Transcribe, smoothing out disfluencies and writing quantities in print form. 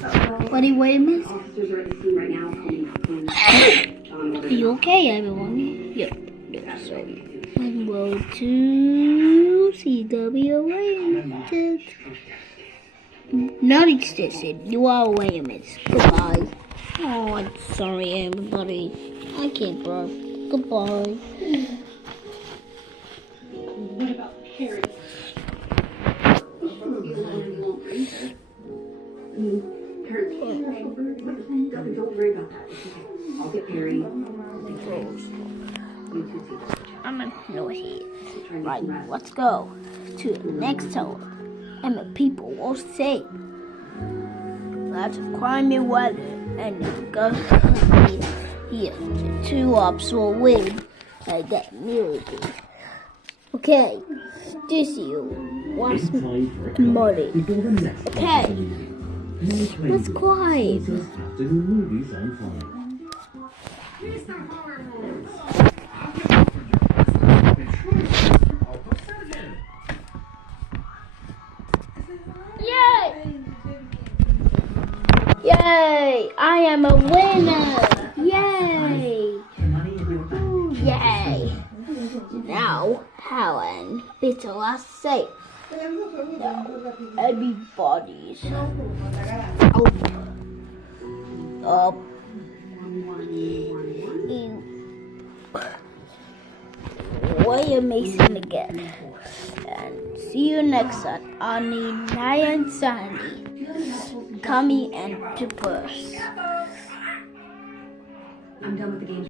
Buddy, wait a minute. Are you okay, everyone? Yep. So, I'm going to CW Williams. Not extension. You are Williams. Goodbye. Oh, I'm sorry, everybody. I can't, bro. Goodbye. What about Harry? Don't worry about that. It's okay. I'll get Harry. I'm a naughty. Right, let's go to the next tower. And the people will say, that's crime and weather. And the government here. The two ops will win like that miracle. Okay, this you wants money. Okay, let's climb. Yay! Yay! I am a winner! Yay! Ooh, yay! Now, Helen, it's last safe. Now, everybody's up. Way amazing again. And see you next time on the Nyan Sandy. Kami and Tippers. I'm done with the game.